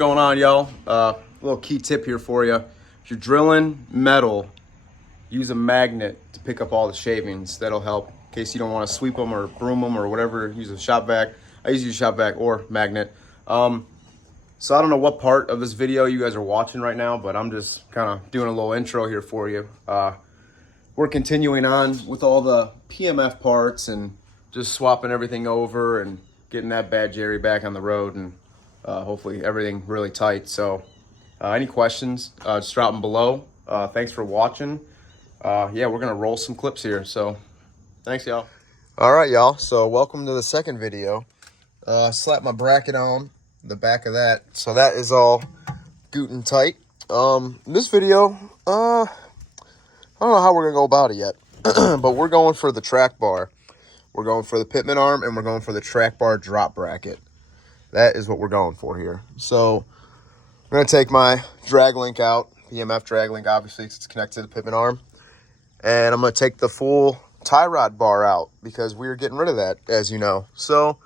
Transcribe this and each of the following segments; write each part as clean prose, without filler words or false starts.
going on, y'all? Little key tip here for you. If you're drilling metal, use a magnet to pick up all the shavings. That'll help in case you don't want to sweep them or broom them or whatever. Use a shop vac. I usually use shop vac or magnet. So I don't know what part of this video you guys are watching right now, but I'm just kind of doing a little intro here for you. We're continuing on with all the PMF parts and just swapping everything over and getting that bad Jerry back on the road, and hopefully everything really tight. So any questions, just drop them below. Thanks for watching. Yeah, we're gonna roll some clips here, so thanks, y'all. All right, y'all, so welcome to the second video. Slap my bracket on the back of that, so that is all good and tight. This video, I don't know how we're gonna go about it yet, but we're going for the track bar. We're going for the Pitman arm, and we're going for the track bar drop bracket. That is what we're going for here. So I'm going to take my drag link out, PMF drag link, obviously, because it's connected to the Pitman arm. And I'm going to take the full tie rod bar out because we were getting rid of that, as you know. So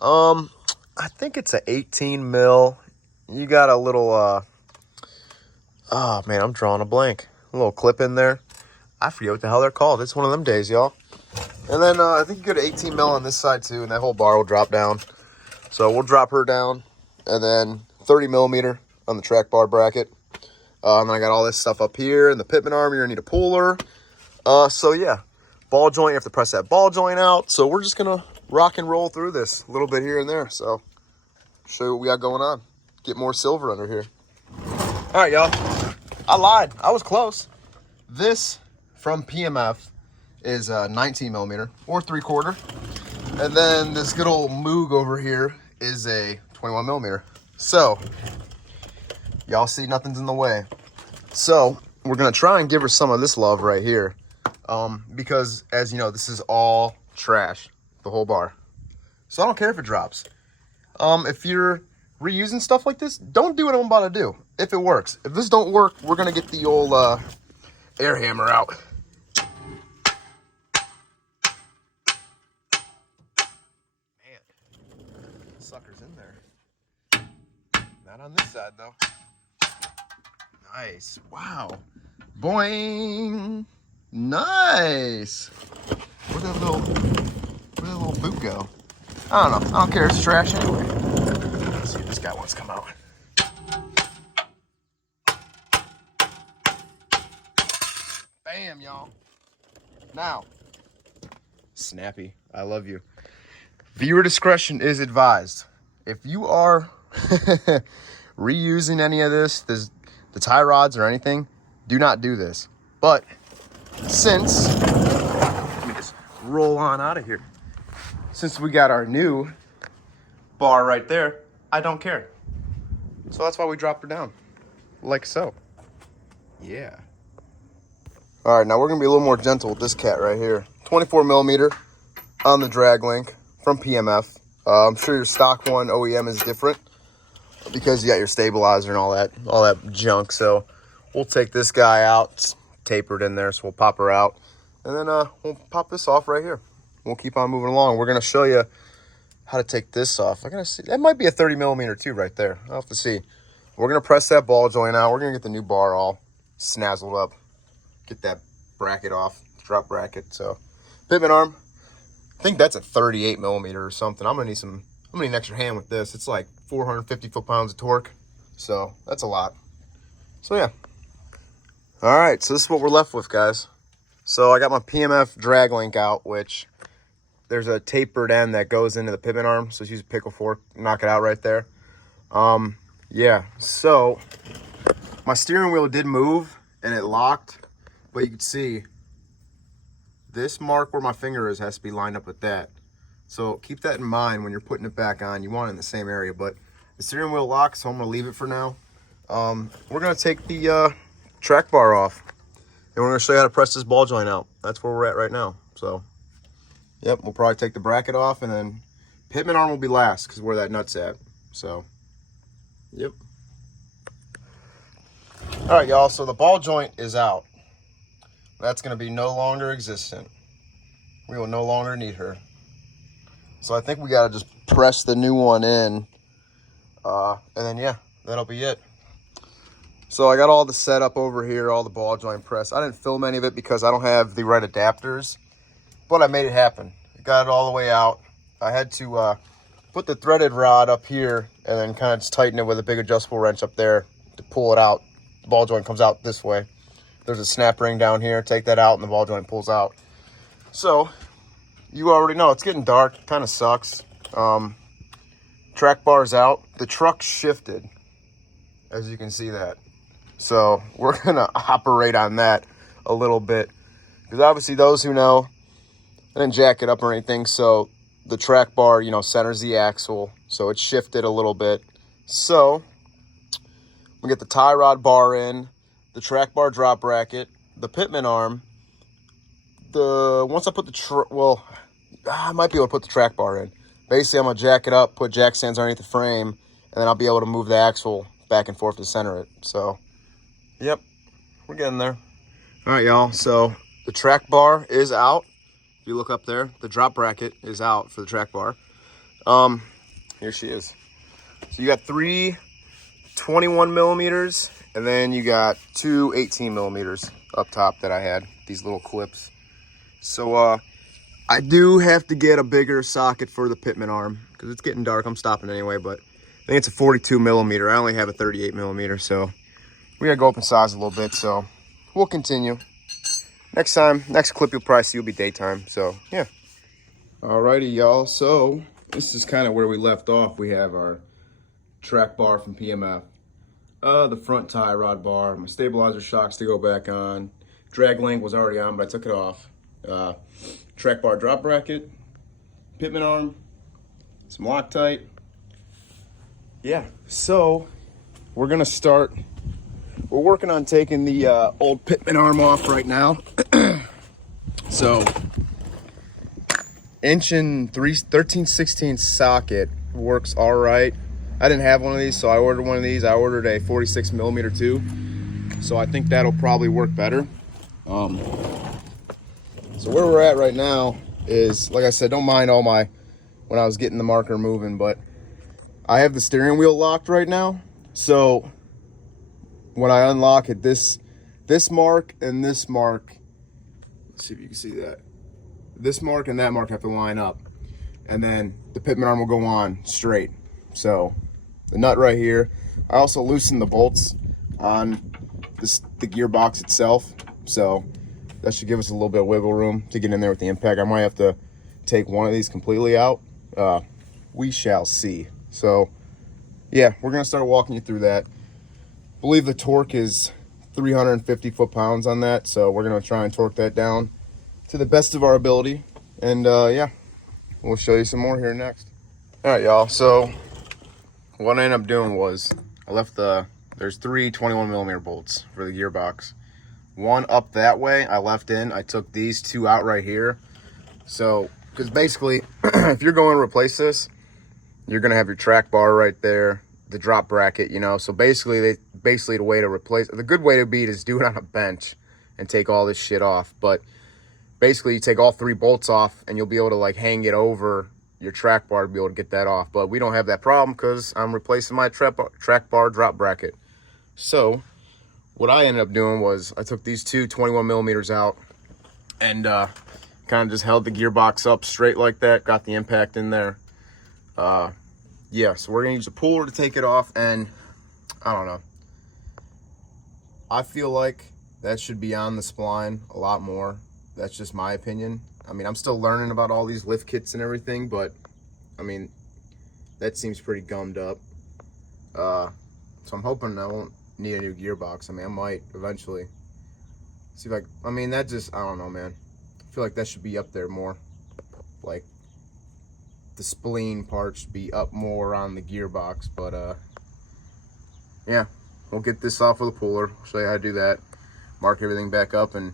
I think it's an 18 mil. You got a little, oh man, I'm drawing a blank. A little clip in there. I forget what the hell they're called. It's one of them days, y'all. And then I think you go to 18 mil on this side too, and that whole bar will drop down. So we'll drop her down, and then 30 millimeter on the track bar bracket. And then I got all this stuff up here, and the Pitman arm, you're gonna need a puller. So yeah, ball joint, you have to press that ball joint out. So we're just gonna rock and roll through this a little bit here and there. So show you what we got going on. Get more silver under here. All right, y'all. I lied. I was close. This from PMF is 19 millimeter or 3/4, and then this good old Moog over here is a 21 millimeter. So y'all see nothing's in the way. So we're gonna try and give her some of this love right here, because as you know, this is all trash, the whole bar. So I don't care if it drops. If you're reusing stuff like this, don't do what I'm about to do. If it works, if this don't work, we're gonna get the old air hammer out. Sucker's in there. Not on this side though. Nice. Wow. Boing. Nice. Where'd that little boot go? I don't know. I don't care. It's trash anyway. Let's see if this guy wants to come out. Bam, y'all. Now, snappy. I love you. Viewer discretion is advised. If you are reusing any of this, the tie rods or anything, do not do this. But since, let me just roll on out of here. Since we got our new bar right there, I don't care. So that's why we dropped her down, like so. Yeah. All right, now we're gonna be a little more gentle with this cat right here. 24 millimeter on the drag link from PMF. I'm sure your stock one OEM is different because you got your stabilizer and all that junk. So we'll take this guy out. It's tapered in there, so we'll pop her out, and then we'll pop this off right here. We'll keep on moving along. We're gonna show you how to take this off. I gotta see. That might be a 30 millimeter too right there. I'll have to see. We're gonna press that ball joint out. We're gonna get the new bar all snazzled up. Get that bracket off, drop bracket. So Pitman arm. I think that's a 38 millimeter or something. I'm gonna need an extra hand with this. It's like 450 foot-pounds of torque. So that's a lot. So yeah. All right, so this is what we're left with, guys. So I got my PMF drag link out, which there's a tapered end that goes into the Pitman arm. So just use a pickle fork, knock it out right there. Yeah, so my steering wheel did move and it locked, but you can see this mark where my finger is has to be lined up with that. So keep that in mind when you're putting it back on. You want it in the same area, but the steering wheel locks, so I'm gonna leave it for now. We're gonna take the track bar off, and we're gonna show you how to press this ball joint out. That's where we're at right now. So, yep, we'll probably take the bracket off, and then Pitman arm will be last because where that nut's at. So, yep. All right, y'all, so the ball joint is out. That's going to be no longer existent. We will no longer need her. So I think we got to just press the new one in. And then, yeah, that'll be it. So I got all the setup over here, all the ball joint press. I didn't film any of it because I don't have the right adapters, but I made it happen. Got it all the way out. I had to put the threaded rod up here and then kind of just tighten it with a big adjustable wrench up there to pull it out. The ball joint comes out this way. There's a snap ring down here. Take that out and the ball joint pulls out. So you already know it's getting dark. It kind of sucks. Track bar's out. The truck shifted, as you can see that. So we're gonna operate on that a little bit, because obviously those who know, I didn't jack it up or anything, so the track bar, you know, centers the axle, so it shifted a little bit. So we get the tie rod bar in, the track bar drop bracket, the Pitman arm. Once I put the I might be able to put the track bar in. Basically, I'm gonna jack it up, put jack stands underneath the frame, and then I'll be able to move the axle back and forth to center it. So, yep, we're getting there. All right, y'all. So the track bar is out. If you look up there, the drop bracket is out for the track bar. Here she is. So you got 3 21 millimeters, and then you got 2 18 millimeters up top that I had, these little clips. So I do have to get a bigger socket for the Pitman arm because it's getting dark. I'm stopping anyway, but I think it's a 42 millimeter. I only have a 38 millimeter, so we gotta go up in size a little bit. So we'll continue. Next clip you'll probably see will be daytime. So yeah. Alrighty, y'all. So this is kind of where we left off. We have our track bar from PMF, the front tie rod bar, my stabilizer shocks to go back on. Drag link was already on, but I took it off. Track bar drop bracket, Pitman arm, some Loctite. Yeah, so we're gonna start. We're working on taking the old Pitman arm off right now. So, inch and 13/16 socket works all right. I didn't have one of these, so I ordered one of these. I ordered a 46 millimeter too, so I think that'll probably work better. So where we're at right now is, like I said, don't mind all my, when I was getting the marker moving, but I have the steering wheel locked right now. So when I unlock it, this mark and this mark, let's see if you can see that. This mark and that mark have to line up, and then the Pitman arm will go on straight. So the nut right here. I also loosened the bolts on the gearbox itself, so that should give us a little bit of wiggle room to get in there with the impact. I might have to take one of these completely out. We shall see. So yeah, we're gonna start walking you through that. I believe the torque is 350 foot-pounds on that, so we're gonna try and torque that down to the best of our ability. And yeah, we'll show you some more here next. All right, y'all. So what I ended up doing was I left there's 3 21 millimeter bolts for the gearbox. One up that way I left in. I took these 2 out right here. So, because basically, if you're going to replace this, you're going to have your track bar right there, the drop bracket, you know. So basically, the way to replace, the good way to be is do it on a bench and take all this shit off. But basically, you take all 3 bolts off and you'll be able to like hang it over your track bar to be able to get that off. But we don't have that problem because I'm replacing my track bar drop bracket. So what I ended up doing was I took these 2 21 millimeters out and kind of just held the gearbox up straight like that, got the impact in there. Yeah, so we're gonna use a puller to take it off, and I don't know, I feel like that should be on the spline a lot more. That's just my opinion. I mean, I'm still learning about all these lift kits and everything, but I mean, that seems pretty gummed up. So I'm hoping I won't need a new gearbox. I mean, I might eventually. See if I mean, that just, I don't know, man. I feel like that should be up there more. Like, the spleen part should be up more on the gearbox, but yeah, we'll get this off with a puller. I'll show you how to do that. Mark everything back up and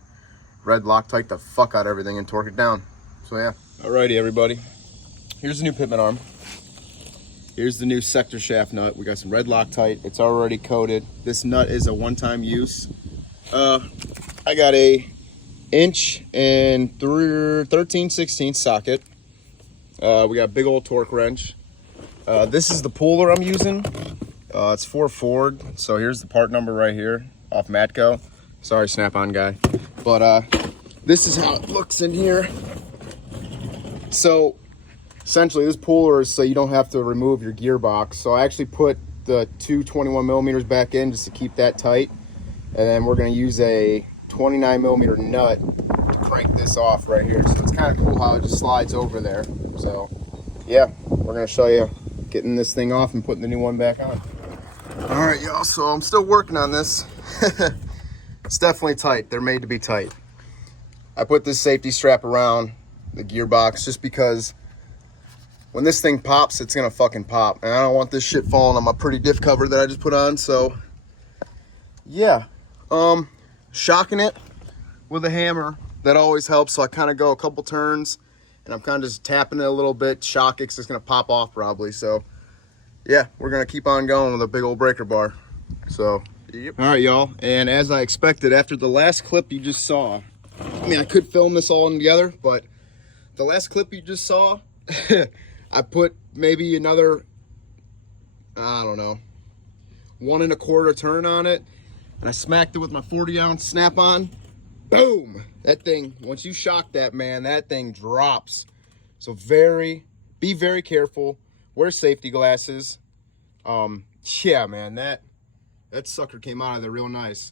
red Loctite the fuck out of everything and torque it down. So yeah. Alrighty, everybody. Here's the new Pitman arm. Here's the new sector shaft nut. We got some red Loctite. It's already coated. This nut is a one-time use. I got a inch and 13/16 socket. We got a big old torque wrench. This is the puller I'm using. It's for Ford. So here's the part number right here off Matco. Sorry, Snap-on guy. But this is how it looks in here. So essentially this puller is so you don't have to remove your gearbox. So I actually put the two 21 millimeters back in just to keep that tight. And then we're gonna use a 29 millimeter nut to crank this off right here. So it's kind of cool how it just slides over there. So yeah, we're gonna show you getting this thing off and putting the new one back on. All right, y'all, so I'm still working on this. It's definitely tight. They're made to be tight. I put this safety strap around the gearbox just because when this thing pops, it's gonna fucking pop. And I don't want this shit falling on my pretty diff cover that I just put on, so yeah. Shocking it with a hammer, that always helps. So I kind of go a couple turns and I'm kind of just tapping it a little bit, shock it, 'cause it's gonna pop off probably. So yeah, we're gonna keep on going with a big old breaker bar. So yep. All right, y'all, and as I expected, after the last clip you just saw, I mean, I could film this all together, but the last clip you just saw, I put maybe another, I don't know, 1 1/4 turn on it, and I smacked it with my 40-ounce Snap-on. Boom! That thing, once you shock that, man, that thing drops. So be very careful. Wear safety glasses. Yeah, man, that sucker came out of there real nice.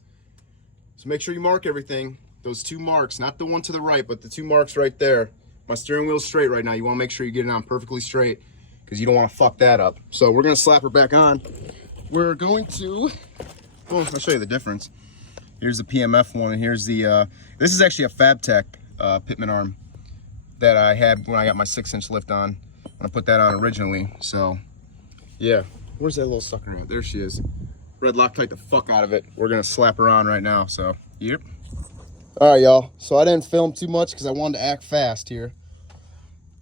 So make sure you mark everything. Those 2 marks, not the one to the right, but the 2 marks right there. My steering wheel's straight right now. You want to make sure you get it on perfectly straight because you don't want to fuck that up. So we're going to slap her back on. We're going to, well, I'll show you the difference. Here's the PMF one, and here's the, this is actually a FabTech Pitman arm that I had when I got my 6-inch lift on. When I put that on originally. So yeah, where's that little sucker at? There she is. Red Loctite the fuck out of it. We're gonna slap her on right now. So yep. All right, y'all, so I didn't film too much because I wanted to act fast here.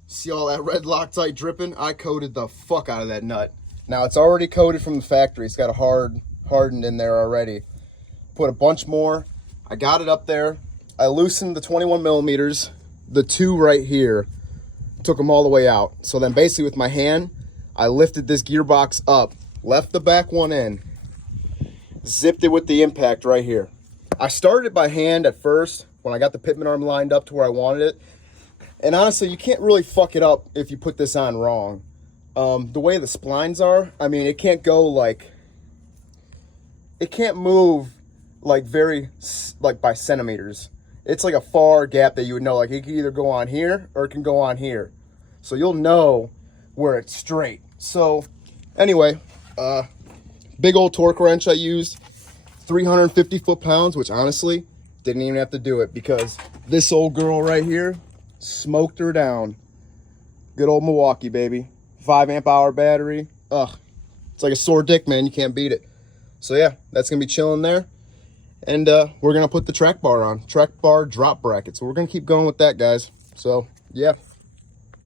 See all that red Loctite dripping? I coated the fuck out of that nut. Now it's already coated from the factory. It's got a hardened in there already. Put a bunch more. I got it up there. I loosened the 21 millimeters, the 2 right here, took them all the way out. So then basically with my hand, I lifted this gearbox up, left the back one in, zipped it with the impact right here. I started by hand at first when I got the Pitman arm lined up to where I wanted it. And honestly, you can't really fuck it up if you put this on wrong. The way the splines are, I mean, it can't go like, it can't move like by centimeters. It's like a far gap that you would know, like it can either go on here or it can go on here. So you'll know where it's straight. So anyway, big old torque wrench I used, 350 foot-pounds, which honestly didn't even have to do it because this old girl right here smoked her down. Good old Milwaukee, baby. 5 amp hour battery. Ugh, it's like a sore dick, man. You can't beat it. So yeah, that's gonna be chilling there. And we're gonna put the track bar on, track bar drop bracket. So we're gonna keep going with that, guys. So yeah.